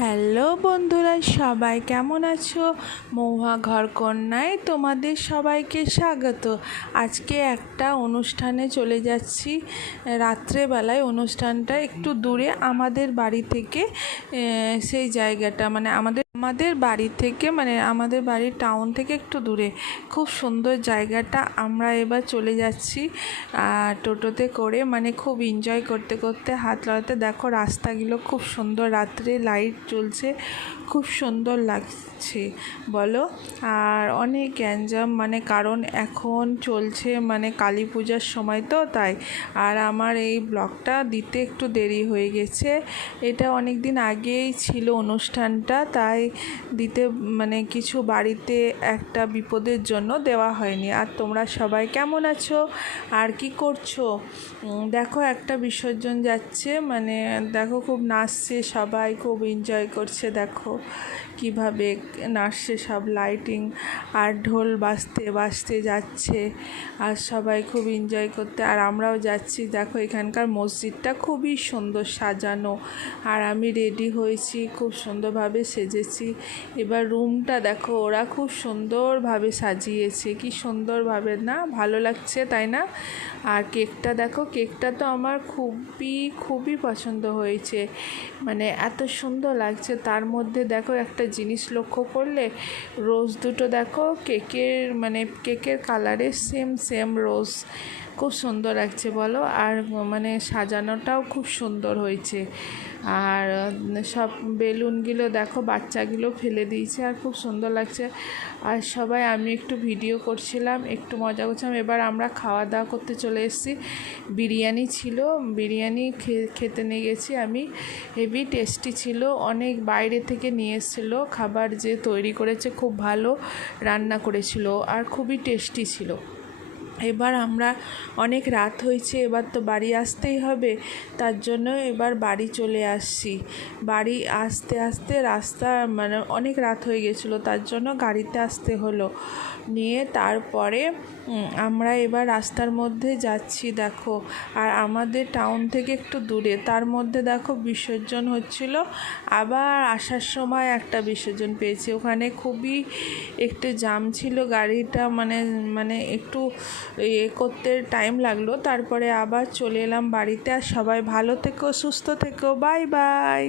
Hello বন্ধুরা, সবাই কেমন আছো? মহুয়া ঘরকন্যায় তোমাদের সবাইকে স্বাগত। আজকে একটা অনুষ্ঠানে চলে যাচ্ছি রাত্রেবেলায়। অনুষ্ঠানটা একটু দূরে আমাদের বাড়ি থেকে। সেই জায়গাটা মানে আমাদের বাড়ি থেকে আমাদের বাড়ির টাউন থেকে একটু দূরে। খুব সুন্দর জায়গাটা। আমরা এবার চলে যাচ্ছি টোটোতে করে, খুব এনজয় করতে করতে, হাত লড়াতে। দেখো রাস্তাগুলো খুব সুন্দর, রাত্রে লাইট জ্বলছে, খুব সুন্দর লাগছে বলো। আর অনেক গ্যাঞ্জাম, কারণ এখন চলছে কালী পূজার সময় তো, তাই। আর আমার এই ব্লগটা দিতে একটু দেরি হয়ে গেছে। এটা অনেক দিন আগেই ছিল অনুষ্ঠানটা, তাই দিতে কিছু বাড়িতে একটা বিপদের জন্য দেওয়া হয়নি। আর তোমরা সবাই কেমন আছো আর কি করছো? দেখো একটা বিসর্জন যাচ্ছে, দেখো খুব নাচছে সবাই, খুব এনজয় করছে। দেখো কিভাবে নাচছে সব, লাইটিং আর ঢোল বাজতে বাজতে যাচ্ছে, আর সবাই খুব এনজয় করতে। আর আমরাও যাচ্ছি। দেখো এখানকার মসজিদটা খুবই সুন্দর সাজানো, আর আমি রেডি হয়েছি, খুব সুন্দরভাবে সেজেছি। এবার রুমটা দেখো, ওরা খুব সুন্দরভাবে সাজিয়েছে, কি সুন্দরভাবে না, ভালো লাগছে তাই না? আর কেকটা দেখো, কেকটা তো আমার খুবই পছন্দ হয়েছে, এত সুন্দর লাগছে। তার মধ্যে দেখো একটা জিনিস লক্ষ্য করলে, রোজ দুটো দেখো কেকের কালারের সেম রোজ, খুব সুন্দর লাগছে বলো। আর সাজানোটাও খুব সুন্দর হয়েছে। আর সব বেলুনগুলো দেখো, বাচ্চাগুলো ফেলে দিয়েছে, আর খুব সুন্দর লাগছে। আর সবাই, আমি একটু ভিডিও করছিলাম, একটু মজা করছিলাম। এবার আমরা খাওয়া দাওয়া করতে চলে এসেছি। বিরিয়ানি ছিল, বিরিয়ানি খেতে নিয়ে গেছি আমি। হেভি টেস্টি ছিল, অনেক বাইরে থেকে নিয়ে এসেছিলো খাবার, যে তৈরি করেছে খুব ভালো রান্না করেছিল, আর খুবই টেস্টি ছিল। এবার আমরা, অনেক রাত হয়েছে, এবার তো বাড়ি আসতেই হবে, তার জন্য এবার বাড়ি চলে আসছি। বাড়ি আসতে আসতে রাস্তা অনেক রাত হয়ে গেছিলো, তার জন্য গাড়িতে আসতে হলো। নিয়ে তারপরে আমরা এবার রাস্তার মধ্যে যাচ্ছি দেখো। আর আমাদের টাউন থেকে একটু দূরে, তার মধ্যে দেখো বিসর্জন হচ্ছিল। আবার আসার সময় একটা বিসর্জন পেয়েছি, ওখানে খুবই একটু জ্যাম ছিল, গাড়িটা একটু করতে টাইম লাগলো। তারপরে আবার চলে এলাম বাড়িতে। আর সবাই ভালো থেকো, সুস্থ থেকো, বাই বাই।